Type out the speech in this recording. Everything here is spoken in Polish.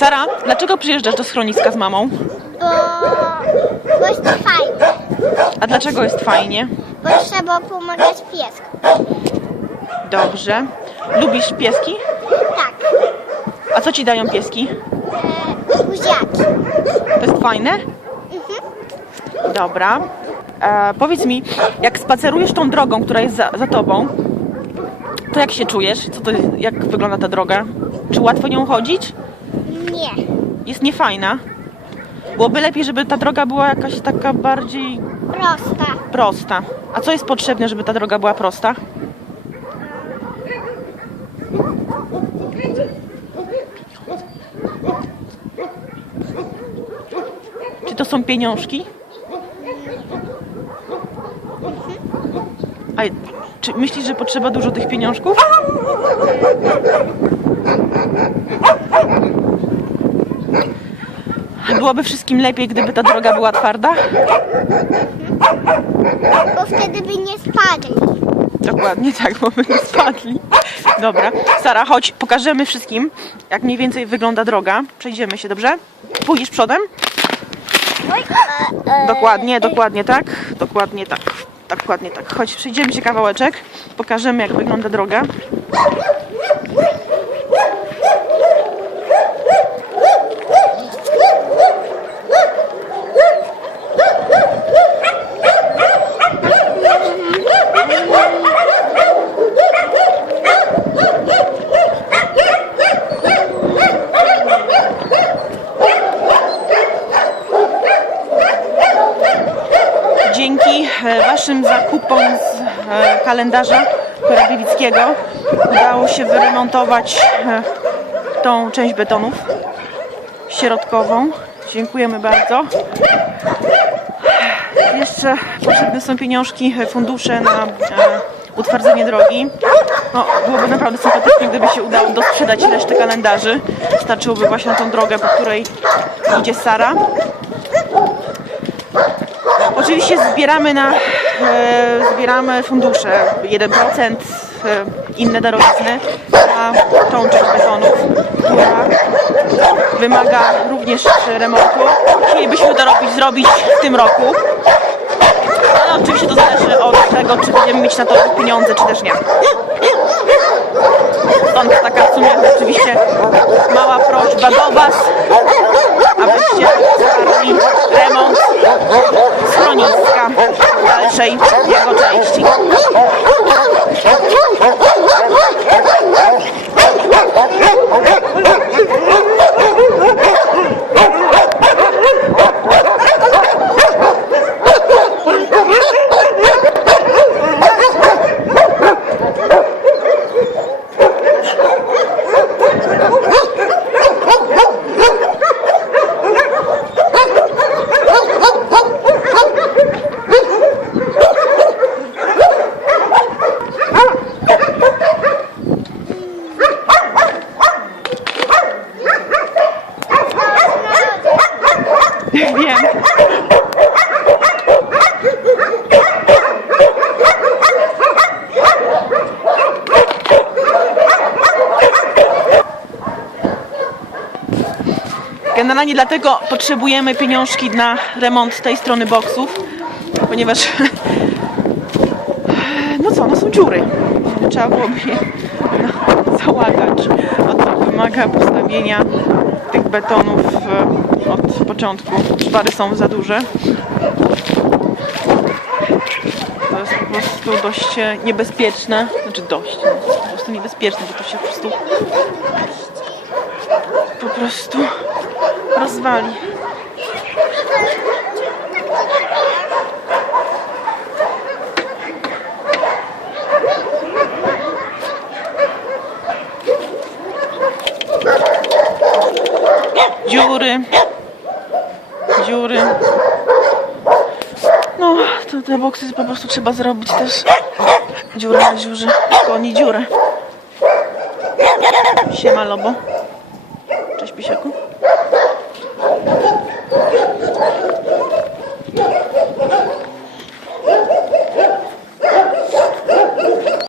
Sara, dlaczego przyjeżdżasz do schroniska z mamą? Bo, bo jest fajne. A dlaczego jest fajnie? Bo trzeba pomagać pieskom. Dobrze. Lubisz pieski? Tak. A co ci dają pieski? E, buziaki. To jest fajne? Dobra. E, powiedz mi, jak spacerujesz tą drogą, która jest za, za tobą, to jak się czujesz? Co to, jak wygląda ta droga? Czy łatwo nią chodzić? Nie. Jest niefajna. Byłoby lepiej, żeby ta droga była jakaś taka bardziej Prosta. prosta. A co jest potrzebne, żeby ta droga była prosta? Czy to są pieniążki? A czy myślisz, że potrzeba dużo tych pieniążków? Byłoby wszystkim lepiej, gdyby ta droga była twarda? Bo wtedy by nie spadli. Dokładnie tak, bo by nie spadli. Dobra, Sara, chodź, pokażemy wszystkim, jak mniej więcej wygląda droga. Przejdziemy się, dobrze? Pójdziesz przodem? E, Dokładnie, dokładnie tak. Dokładnie tak. Dokładnie tak. Chodź, przejdziemy się kawałeczek. Pokażemy, jak wygląda droga. Dzięki e, Waszym zakupom z e, kalendarza Korabiewickiego udało się wyremontować e, tą część betonów środkową. Dziękujemy bardzo. Jeszcze potrzebne są pieniążki, fundusze na utwardzenie drogi. No, byłoby naprawdę sympatycznie, gdyby się udało dosprzedać resztę kalendarzy. Starczyłoby właśnie na tą drogę, po której idzie Sara. Oczywiście zbieramy na e, zbieramy fundusze 1%, e, inne darowizny na tą część betonów, która wymaga również remontu. Chcielibyśmy to robić, zrobić w tym roku. Ale oczywiście to zależy od tego, czy będziemy mieć na to pieniądze, czy też nie. Stąd taka w sumie oczywiście mała prośba do Was, abyście wsparli remont dalszej jego części. Wiem. Generalnie dlatego potrzebujemy pieniążki na remont tej strony boksów, ponieważ no co, no są dziury. Trzeba byłoby je no, załatać, wymaga postawienia tych betonów e, od początku. Szpary są za duże. To jest po prostu dość e, niebezpieczne, znaczy dość, no, po prostu niebezpieczne, bo to się po prostu po prostu rozwali. Dziury. Dziury. No, to te boksy po prostu trzeba zrobić też. Dziurę na dziurze. Koni dziurę. Siema Lobo. Cześć Pisiaku.